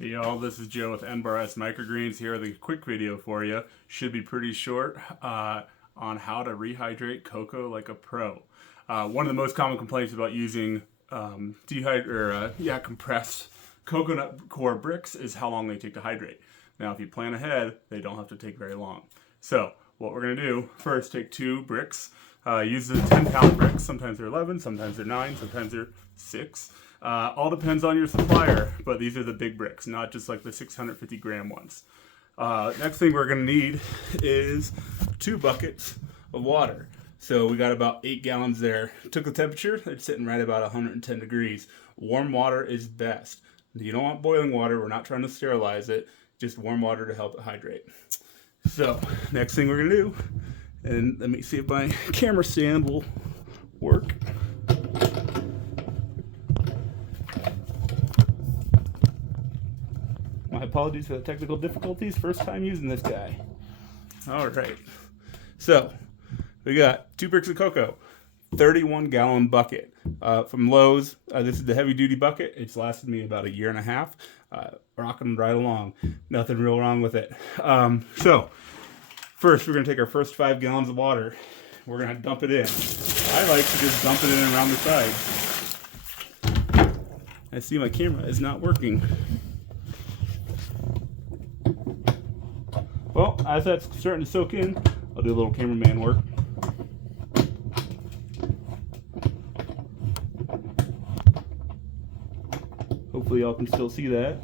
Hey y'all, this is Joe with NBRS Microgreens here with a quick video for you. Should be pretty short on how to rehydrate cocoa like a pro. One of the most common complaints about using compressed coconut coir bricks is how long they take to hydrate. Now, if you plan ahead, they don't have to take very long. So, what we're going to do, first take 2 bricks. Use the 10-pound bricks. Sometimes they're 11, sometimes they're 9, sometimes they're 6. All depends on your supplier, but these are the big bricks, not just like the 650 gram ones. Next thing we're going to need is 2 buckets of water. So we got about 8 gallons there. Took the temperature, it's sitting right about 110 degrees. Warm water is best. You don't want boiling water, we're not trying to sterilize it, just warm water to help it hydrate. So, next thing we're going to do, and let me see if my camera stand will work. My apologies for the technical difficulties. First time using this guy. All right. So, we got 2 bricks of cocoa, 31-gallon bucket from Lowe's. This is the heavy-duty bucket. It's lasted me about 1.5 years. Rocking right along. Nothing real wrong with it. So, first, we're going to take our first 5 gallons of water. We're going to dump it in. I like to just dump it in around the side. I see my camera is not working. Well, as that's starting to soak in, I'll do a little cameraman work. Hopefully y'all can still see that.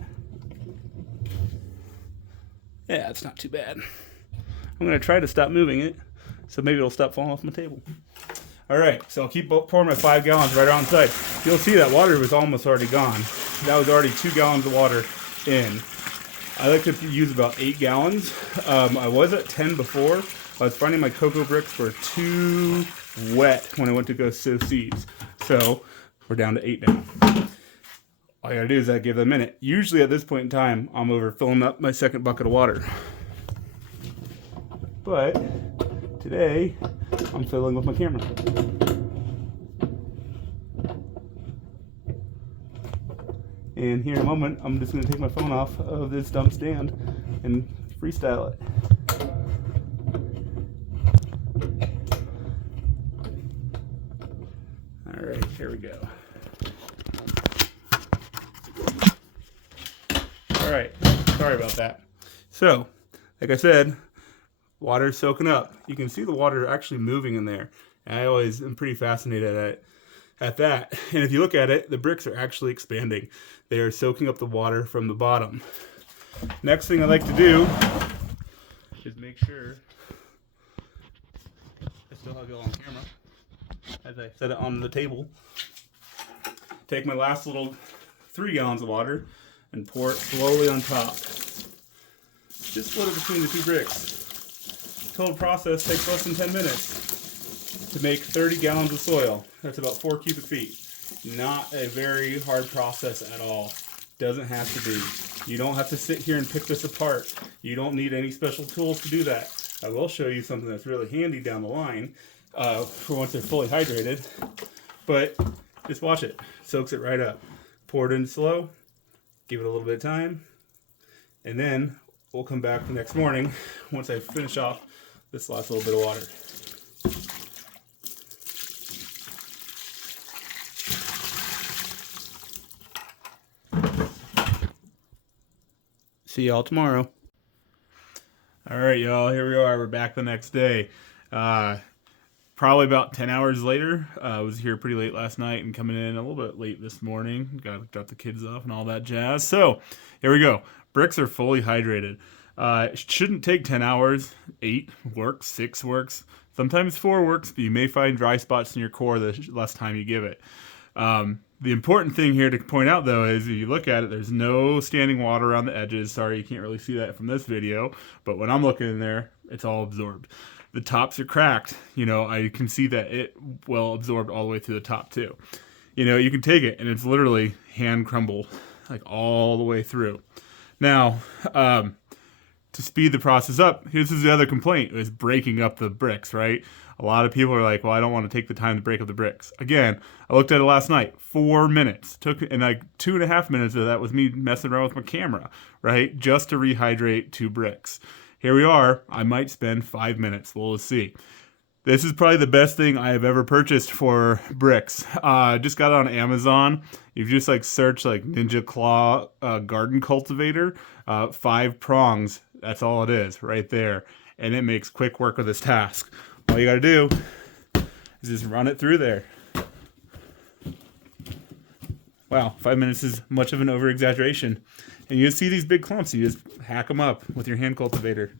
Yeah, it's not too bad. I'm going to try to stop moving it, so maybe it'll stop falling off my table. Alright, so I'll keep pouring my 5 gallons right around the side. You'll see that water was almost already gone. That was already 2 gallons of water in. I like to use about 8 gallons. I was at 10 before. I was finding my cocoa bricks were too wet when I went to go sow seeds. So we're down to 8 now. All I gotta do is give it a minute. Usually at this point in time, I'm over filling up my second bucket of water. But today, I'm fiddling with my camera. And here in a moment, I'm just going to take my phone off of this dumb stand and freestyle it. All right, here we go. All right, sorry about that. So, like I said, water's soaking up. You can see the water actually moving in there. And I always am pretty fascinated at that. And if you look at it, the bricks are actually expanding. They are soaking up the water from the bottom. Next thing I like to do is make sure I still have it on camera as I set it on the table. Take my last little 3 gallons of water and pour it slowly on top. Just split it between the 2 bricks. Total process takes less than 10 minutes to make 30 gallons of soil. That's about 4 cubic feet. Not a very hard process at all. Doesn't have to be. You don't have to sit here and pick this apart. You don't need any special tools to do that. I will show you something that's really handy down the line for once they're fully hydrated. But just watch it. Soaks it right up. Pour it in slow. Give it a little bit of time. And then we'll come back the next morning once I finish off this last little bit of water. See y'all tomorrow. All right, y'all, here we are. We're back the next day. Probably about 10 hours later. I was here pretty late last night and coming in a little bit late this morning. Got to drop the kids off and all that jazz. So here we go. Bricks are fully hydrated. It shouldn't take 10 hours. 8 works, 6 works. Sometimes 4 works, but you may find dry spots in your core the less time you give it. The important thing here to point out, though, is if you look at it, there's no standing water around the edges. Sorry, you can't really see that from this video, but when I'm looking in there, it's all absorbed. The tops are cracked. You know, I can see that it well absorbed all the way to the top, too. You know, you can take it, and it's literally hand crumbled, like all the way through. Now, to speed the process up, here's the other complaint, is breaking up the bricks, right? A lot of people are like, well, I don't want to take the time to break up the bricks. Again, I looked at it last night, 4 minutes. And like 2.5 minutes of that was me messing around with my camera, right? Just to rehydrate 2 bricks. Here we are. I might spend 5 minutes. We'll see. This is probably the best thing I have ever purchased for bricks. Just got it on Amazon. You just like search like Ninja Claw garden cultivator, 5 prongs. That's all it is right there. And it makes quick work of this task. All you gotta do is just run it through there. Wow, 5 minutes is much of an over-exaggeration. And you see these big clumps, you just hack them up with your hand cultivator.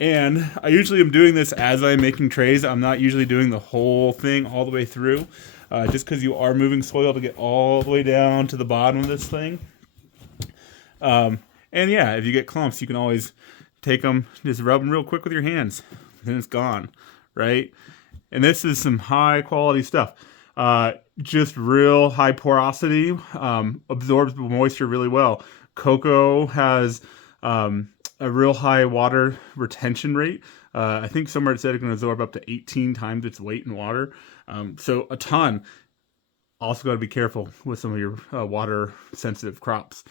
And I usually am doing this as I'm making trays. I'm not usually doing the whole thing all the way through, just because you are moving soil to get all the way down to the bottom of this thing. And yeah, if you get clumps, you can always take them, just rub them real quick with your hands, then it's gone, right? And this is some high quality stuff. Just real high porosity, absorbs the moisture really well. Coco has a real high water retention rate. I think somewhere it said it can absorb up to 18 times its weight in water. So a ton. Also got to be careful with some of your water sensitive crops.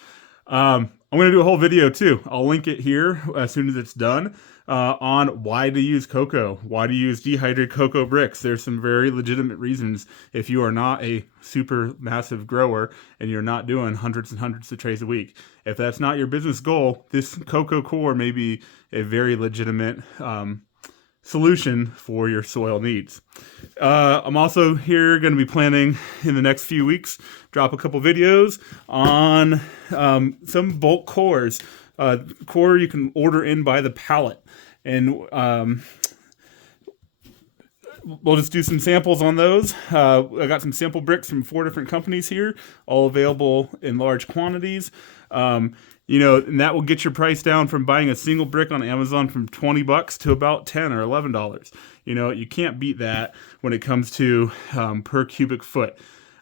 I'm going to do a whole video too. I'll link it here as soon as it's done on why to use Coco, why to use dehydrated Coco bricks. There's some very legitimate reasons if you are not a super massive grower and you're not doing hundreds and hundreds of trays a week. If that's not your business goal, this Coco coir may be a very legitimate solution for your soil needs. I'm also here going to be planning in the next few weeks, drop a couple videos on some bulk coirs. Coir you can order in by the pallet. And we'll just do some samples on those. I got some sample bricks from 4 different companies here, all available in large quantities. You know, and that will get your price down from buying a single brick on Amazon from $20 to about $10 or $11. You know, you can't beat that when it comes to per cubic foot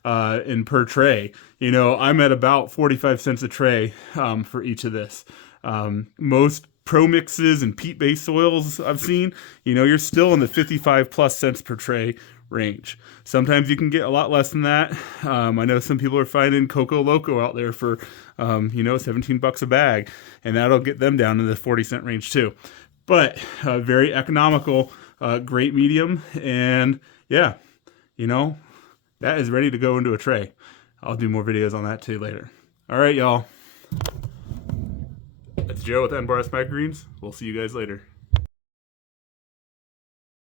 and per tray. You know, I'm at about 45 cents a tray for each of this. Most pro mixes and peat-based soils I've seen, you know, you're still in the 55 plus cents per tray range. Sometimes you can get a lot less than that. I know some people are finding Coco Loco out there for, you know, $17 a bag, and that'll get them down to the 40-cent range too. But very economical, great medium, and yeah, you know, that is ready to go into a tray. I'll do more videos on that too later. All right, y'all. That's Joe with N-Bar Microgreens. We'll see you guys later.